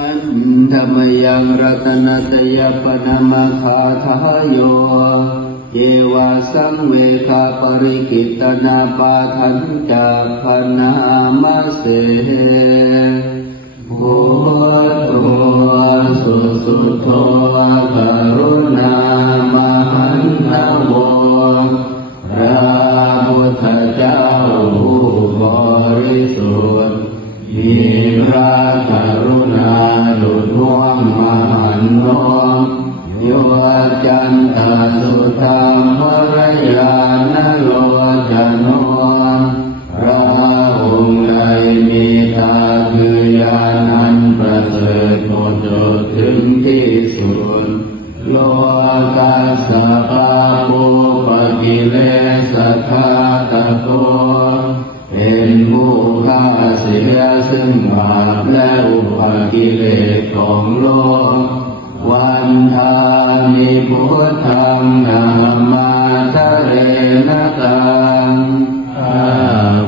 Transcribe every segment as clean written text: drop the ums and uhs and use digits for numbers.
อันธรรมยังรัตนตยปนามคาทายโยเยวาสังเวคาปริกิตนาปาทันจาพนามเสโหตุสุสุโธกรุณามหันตโวพระพุทธเจ้าผู้บริสุทธิ์มีพระกรุณาดุจดวงมหันต์น้อมโยจันตสุธามภรยานโลจโนพระองค์ใดมีตาคือญาณันประเสริฐหมดจดถึงที่สุดโลกัสสะปะปุปกิเลสขาตโตเป็นผู้ฆ่าเสียซึ่งบาปและอุปกิเลสของโลกวันทามิพุทธังนามาทะเรนะตังข้า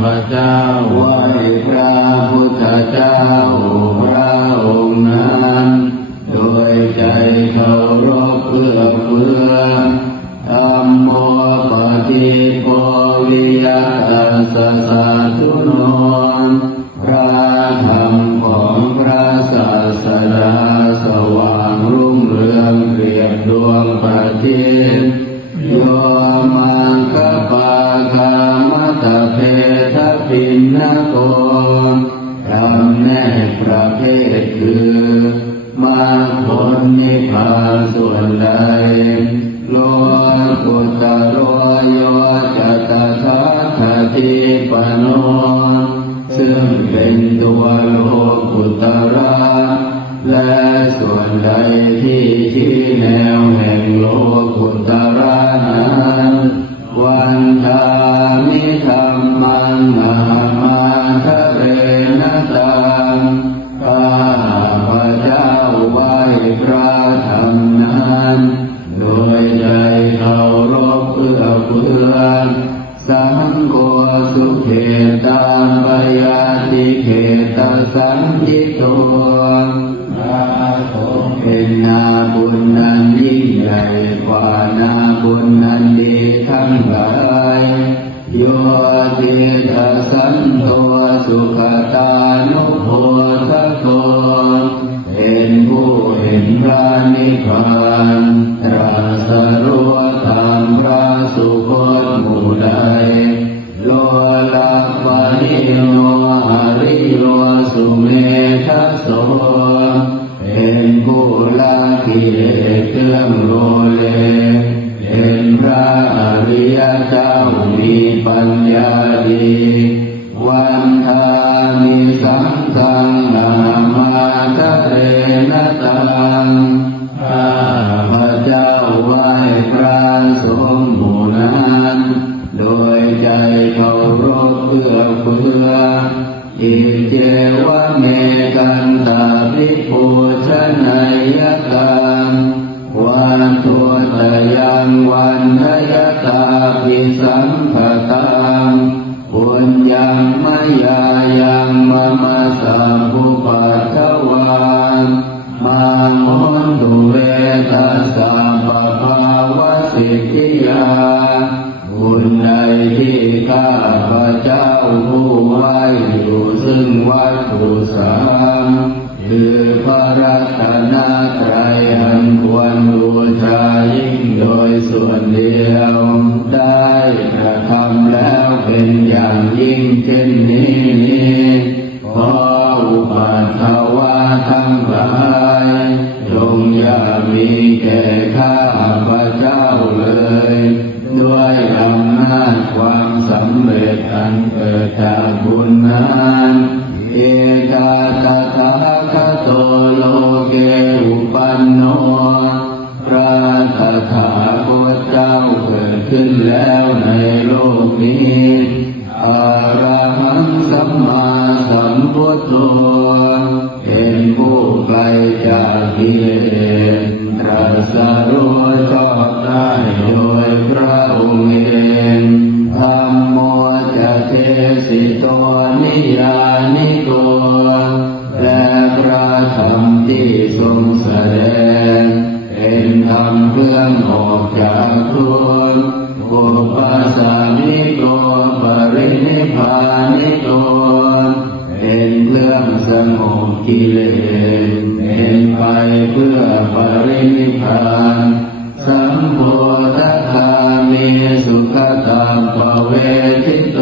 พระเจ้าไหว้พระพุทธเจ้าพระองค์นั้นโดยใจเคารพเอื้อเฟื้อธัมโมปฏิโภวิยตัสสะสาธุโนพระธรรมของพระศาสดาสว่างรุ่งเรืองเปรียบดวงประทีปโยมังคปาคามัตเพทปินนโกธรรมแน่ประเภทคือมรรคผลนิพพานส่วนใดโลกุตโรโยจัตถาคติปโนซึ่งเป็นตัวโลกุตระและส่วนใดที่ชี้แนวแห่งโลกุตระนั้นวันทามิธัมมังนามาทะเรนะตังข้าพระเจ้าไหว้พระธรรมนั้นโดยใจเคารพเอื้อเฟื้อสังโฆสุเขตังปยาติเขตสันติโตพระสงฆ์เป็นนาบุญนันยิ่งใหญ่กว่านาบุญนันดีทั้งหลายโยติทัสสันโตสุขตานุโภคโตเป็นผู้เห็นพระนิพพานตรัสรู้ตามพระสุคตหมู่ใดโลลักขณิโนอริโยสุเมธัสโสเป็นผู้ละกิเลสเครื่องโลเลเป็นพระอริยเจ้ามีปัญญาดีวันทามิสังฆังนามาทะเรนะตังข้าพระเจ้าไหว้พระสงฆ์หมู่นั้นโดยใจเคารพเอื้อเฟื้ออิเจวะเมกันตาภิกขุชนัยยตังวันทุตยังวันทยตาภิสัมภตังปุญญังมยายังมะมะสาภุปัฏฐวานมังหนตุเวทัสสะปะภาวะสิทธิยาบุญใดที่ข้าพระเจ้าผู้ไหว้อยู่ซึ่งวัตถุสามคือพระรัตนตรัยอันควรบูชายิ่งโดยส่วนเดียวได้กระทำแล้วเป็นอย่างยิ่งเช่นนี้ขออุปัฏฐวะทั้งหลายจงอย่ามีแก่ข้าพระเจ้าเลยด้วยอำนาจความสำเร็จอันเกิดจากบุญนั้นเอกาตถาคโตโลเกอุปันโนพระตถาคตเจ้าเกิดขึ้นแล้วในโลกนี้อรหังสัมมาสัมพุทโธเป็นผู้ไกลจากกิเลสตรัสรู้ชอบได้โดยพระองค์เองธัมโมจะเทสิโตนิยานิโกและพระธรรม เลสเป็นไปเพื่อปรินิพพานสัมโพธคามีสุขตาภเวทิโต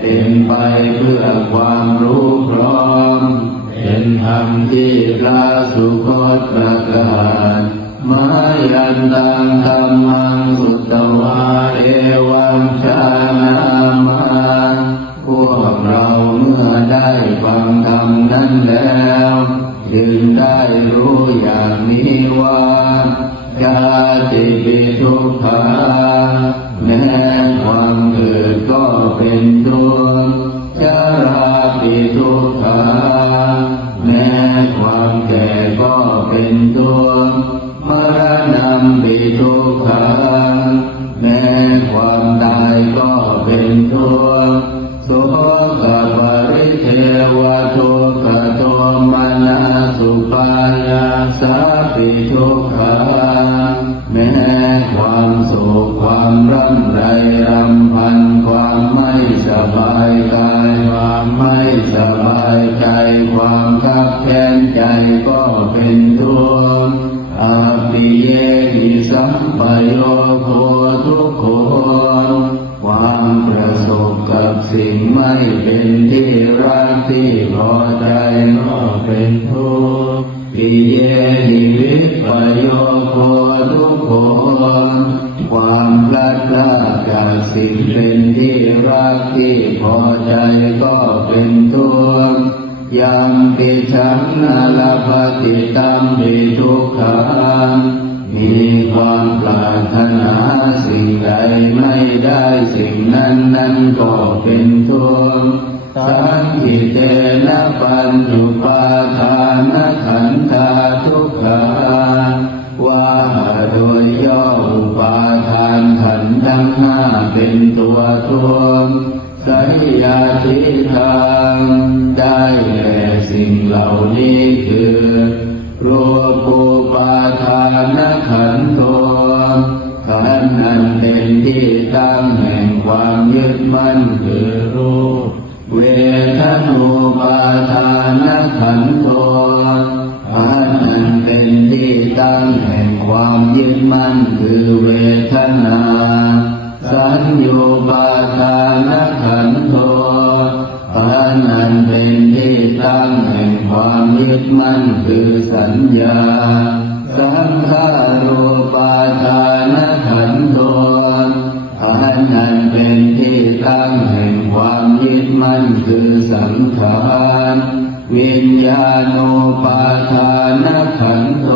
เป็นไปเพื่อความรู้พร้อมเป็นธรรมที่พระสุคตประกาศมายันตังธัมมังสุตตวาเอวังชานามาพวกเราเมื่อได้ฟังธรรมนั้นแล้วจึงได้รู้อย่างนี้ว่าชาติปิทุกขาแม้ความเกิดก็เป็นทุกข์ชราปิทุกขาแม้ความแก่ก็เป็นทุกข์มรณะปิทุกขาแม้ความตายก็เป็นทุกข์โสกปริเทวทุกขโทมนัสสุปายาสาปิทุกขาแม้ความโศกความร่ำไรรำพันความไม่สบายกายความไม่สบายใจความคับแค้นใจก็เป็นทุกข์อาปิเยหิสัมปโยโคทุกขความประสบกับสิ่งไม่เป็นที่รักที่พอใจก็เป็นทุกข์ปิเยหิวิปโยโคทุกขความพลัดพรากจากสิ่งเป็นที่รักที่พอใจก็เป็นทุกข์ยัมปิฉันนาลภติตัมปิทุกขังมีความปรารถนาสิ่งใดไม่ได้สิ่งนั้นก็เป็นทุกข์สังขิเตนะปัญจุปาทานขันธาทุกขาว่าโดยย่ออุปาทานขันธ์ทั้งห้าเป็นตัวทุกข์สัยยาทิทางได้แก่สิ่งเหล่านี้คือรูปูปาทานขันโตขันธ์นั้นเป็นที่ตั้งแห่งความยึดมั่นคือรูปเวทนูปาทานขันโตขันธ์นั้นเป็นที่ตั้งแห่งความยึดมั่นคือเวทนาสัญญูปาทานขันโตขันธ์นั้นเป็นที่ตั้งแห่งความยึดมั่นคือสัญญาสังขารูปาทานขันโตขันธ์นั้นเป็นที่ตั้งแห่งความยึดมั่นคือสังขารวิญญาณูปาทานขันโต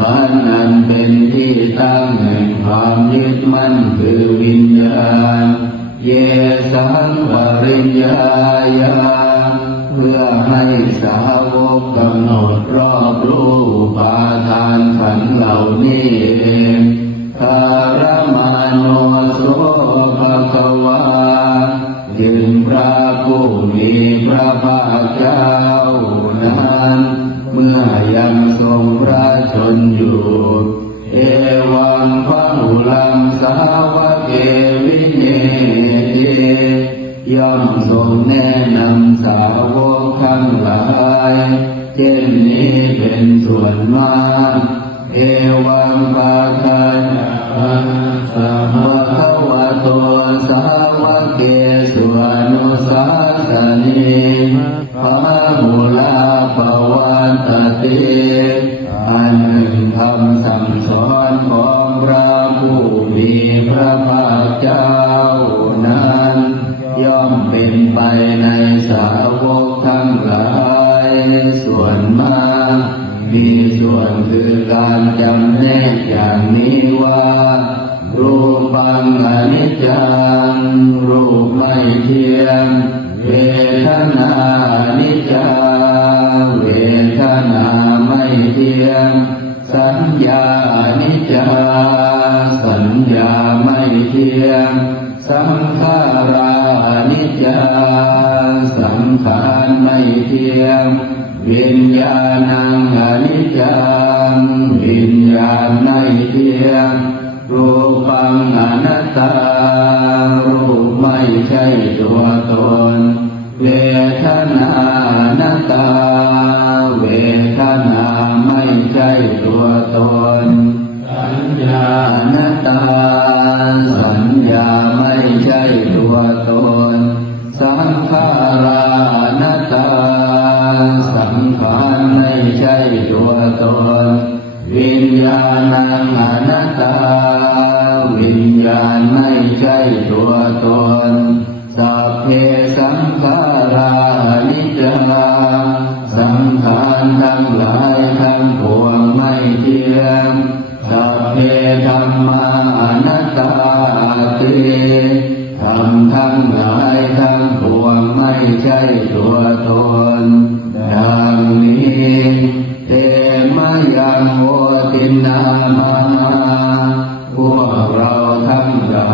ขันธ์นั้นเป็นที่ตั้งแห่งความยึดมั่นคือวิญญาณเยสังปริญญายาเพื่อให้สาวกกำหนดรอบรู้อุปาทานขันธ์เหล่านี้เองคารมาโนโสภควาจึงพระผู้มีพระภาคเจ้านั้นเมื่อยังทรงพระชนอยู่เอวังพหุลังสาวกเกวิเนติย่อมทรงแนะนำสาวกทั้งหลายเช่นนี้เป็นส่วนมากเอวังปะทัญญาสัมภวะโตสาวกเกสุอนุสาสนีพหุลาภวันตติอันหนึ่งคำสั่งสอนของพระผู้มีพระภาคเจ้านั้นย่อมเป็นไปในสาวกทั้งหลายส่วนมากมีส่วนคือการจำแนกอย่างนี้ว่ารูปังอนิจจังรูปไม่เที่ยงเวทนาอนิจจังเวทนาไม่เที่ยงสัญญาอนิจจังสัญญาไม่เที่ยงสังขารานิจจังสังขารไม่เที่ยงวิญญาณังอนิจจังวิญญาณไม่เที่ยงรูปังอนัตตารูปไม่ใช่ตัวตนเว เวทนานัตตาเวทนาไม่ใช่ตัวตนสัญญานัตตาสัญญาไม่ใช่ตัวตนสังขารานัตตาสังขารไม่ใช่ตัวตนวิญญาณังอนัตตาวิญญาณไม่ใช่ตัวตนสัพเพสังขารานิจจาสังขารทั้งหลายทั้งปวงไม่เที่ยงสัพเพธัมมาอนัตตาติธรรมทั้งหลายทั้งปวงไม่ใช่ตัวตนดังนี้เตมะยังโหตินามาพวกเราทั้งหลา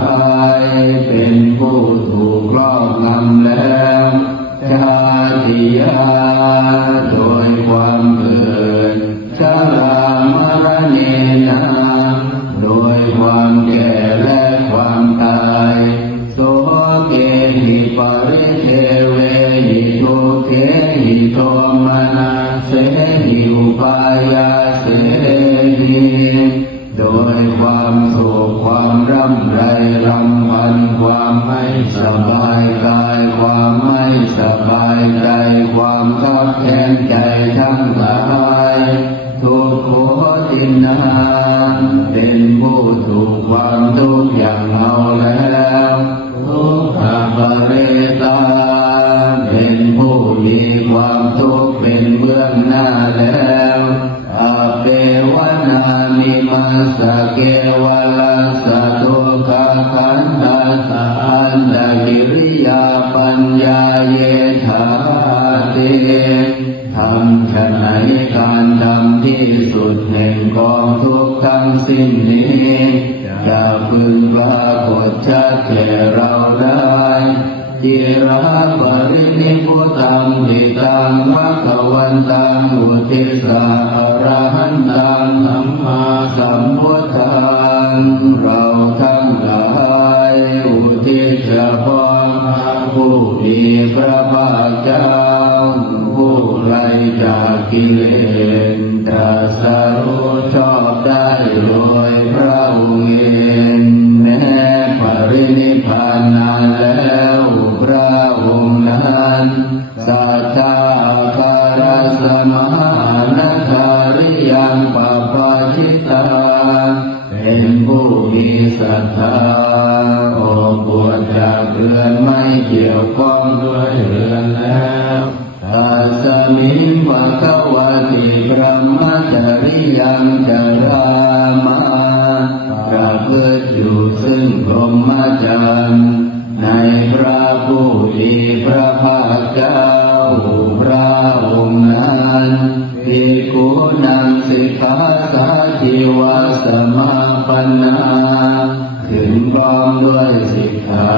ยเป็นผู้ถูกครอบงำแล้วชาติยาโดยความเกิดชรามรณะนาโดยความแก่และความตายโสเกหิปริเทเวหิทุเขหิโทมนัสเสหิอุปายาเสหิโดยความโศกความร่ำไรรำพันความไม่สบายกายความไม่สบายใจความคับแค้นใจทั้งหลายทุกขตินาเป็นผู้ถูกความทุกข์อย่างเอาแล้วทุกขปเรตาเป็นผู้มีความทุกข์เป็นเบื้องหน้าแล้วอาเปวนานิมัสสะเกวลัสสะทุกขขันธัสสะอันตกิริยาปัญญาเยธาติทำฉะไหนการทำที่สุดแห่งกองทุกข์ทั้งสิ้นนี้จะพึงปรากฏชัดแก่เราได้จิราปรินิพพุตังทิตังภวันตังอุทิสาอรหันตังสัมมาสัมพุทธังเราทั้งหลายอุทิศเฉพาะผู้มีพระภาคเจ้าผู้ไร้จากกิเลสตรัสรู้ชอบได้โดยพระองค์เองแม้ปรินิพพานนานแล้วพระองค์นั้นสัทธาคารสมหานาคาริยังปปาชิตาเป็นผู้มีศรัทธาออกบวชจากเรือนไม่เกี่ยวข้องด้วยเรือนแล้วตัสมิงภะคะวะติพระมัจจริยังจารามาประพฤติอยู่ซึ่งพรหมจรรย์ในพระผู้มีพระภาคเจ้าพระองค์นั้นภิกขุนังสิกขาสาธิวาสมาปันนาถึงพร้อมด้วยสิกขา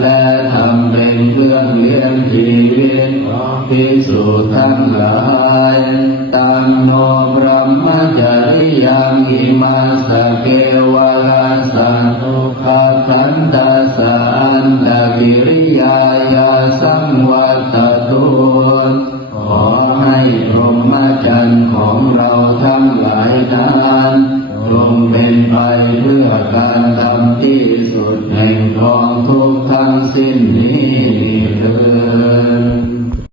และทำเป็นเครื่องเลี้ยงชีวิตของภิกษุทั้งหลายตัมโนพระมัจจริยังอิมาสเกวลัสสะทุกขขันธัสสะอันตกิริยายาสังวัตตุขอให้พรหมจรรย์ของเราทั้งหลายนั้นจงเป็นไปเพื่อการทำที่สุดแห่งกองทุกข์ทั้งสิ้นนี้